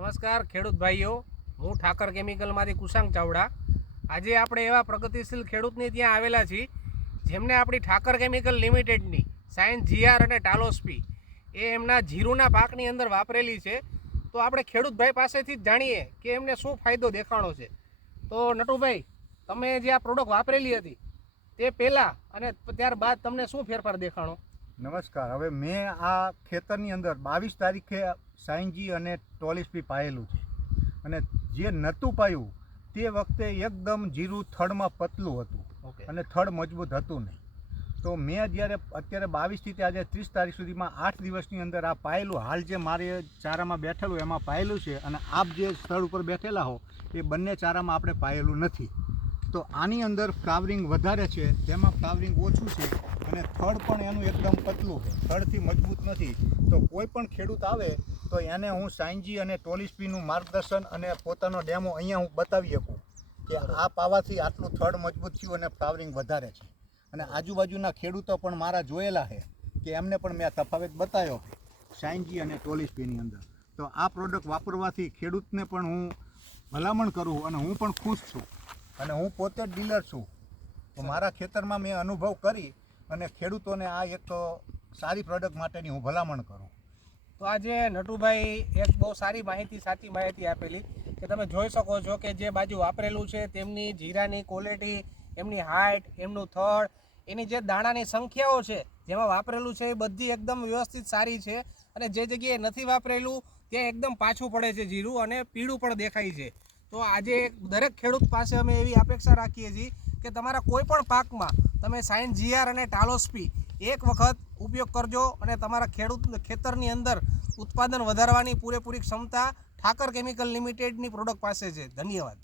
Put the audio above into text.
નમસ્કાર ખેડૂત ભાઈઓ, હું ઠાકર કેમિકલમાંથી કુશાંગ ચાવડા. આજે આપણે એવા પ્રગતિશીલ ખેડૂતની ત્યાં આવેલા છીએ જેમને આપણી ઠાકર કેમિકલ લિમિટેડની સાયન્સ જીઆર અને ટાલોસ્પી એ એમના જીરુના પાકની અંદર વાપરેલી છે. તો આપણે ખેડૂતભાઈ પાસેથી જ જાણીએ કે એમને શું ફાયદો દેખાણો છે. તો નટુભાઈ, તમે જે આ પ્રોડક્ટ વાપરેલી હતી તે પહેલાં અને ત્યારબાદ તમને શું ફેરફાર દેખાણો? નમસ્કાર. હવે મેં આ ખેતરની અંદર 22 તારીખે સાયન્જી અને ટોલિસ્પી પાયેલું છે, અને જે નહોતું પાયું તે વખતે એકદમ જીરું થડમાં પતલું હતું અને થડ મજબૂત હતું નહીં. તો મેં જ્યારે અત્યારે 22થી આજે 30 તારીખ સુધીમાં 8 દિવસની અંદર આ પાયેલું, હાલ જે મારે ચારામાં બેઠેલું એમાં પાયેલું છે, અને આપ જે સ્થળ ઉપર બેઠેલા હો એ બંને ચારામાં આપણે પાયેલું નથી. તો આની અંદર ફ્લાવરિંગ વધારે છે, તેમાં ફ્લાવરિંગ ઓછું છે, અને થડ પણ એનું એકદમ પતલું છે, થડથી મજબૂત નથી. તો કોઈ પણ ખેડૂત આવે તો એને હું સાયન્જી અને ટોલિસ્પીનું માર્ગદર્શન અને પોતાનો ડેમો અહીંયા હું બતાવી શકું કે આ પાવાથી આટલું થડ મજબૂત થયું અને ફ્લાવરિંગ વધારે છે. અને આજુબાજુના ખેડૂતો પણ મારા જોયેલા છે કે એમને પણ મેં તફાવત બતાવ્યો સાયન્જી અને ટોલિસ્પીની અંદર. તો આ પ્રોડક્ટ વાપરવાથી ખેડૂતને પણ હું ભલામણ કરું, અને હું પણ ખુશ છું, અને હું પોતે જ ડીલર છું. તો મારા ખેતરમાં મેં અનુભવ કરી અને ખેડૂતોને આ એક સારી પ્રોડક્ટ માટેની હું ભલામણ કરું. તો આજે નટુભાઈ એક બહુ સારી માહિતી, સાચી માહિતી આપેલી કે તમે જોઈ શકો છો કે જે બાજુ વાપરેલું છે તેમની જીરાની ક્વોલિટી, એમની હાઇટ, એમનું થડ, એની જે દાણાની સંખ્યાઓ છે જેમાં વાપરેલું છે એ બધી એકદમ વ્યવસ્થિત સારી છે. અને જે જગ્યાએ નથી વાપરેલું ત્યાં એકદમ પાછું પડે છે જીરું, અને પીળું પણ દેખાય છે. તો આજે દરેક ખેડૂત પાસે અમે એવી અપેક્ષા રાખીએ છીએ કે તમારા કોઈ પણ પાકમાં તમે સાયન્સ જીઆર અને ટાલોસ્પી એક વખત ઉપયોગ કરજો, અને તમારા ખેતરની અંદર ઉત્પાદન વધારવાની પૂરેપૂરી ક્ષમતા ઠાકર કેમિકલ લિમિટેડની પ્રોડક્ટ પાસે છે. ધન્યવાદ.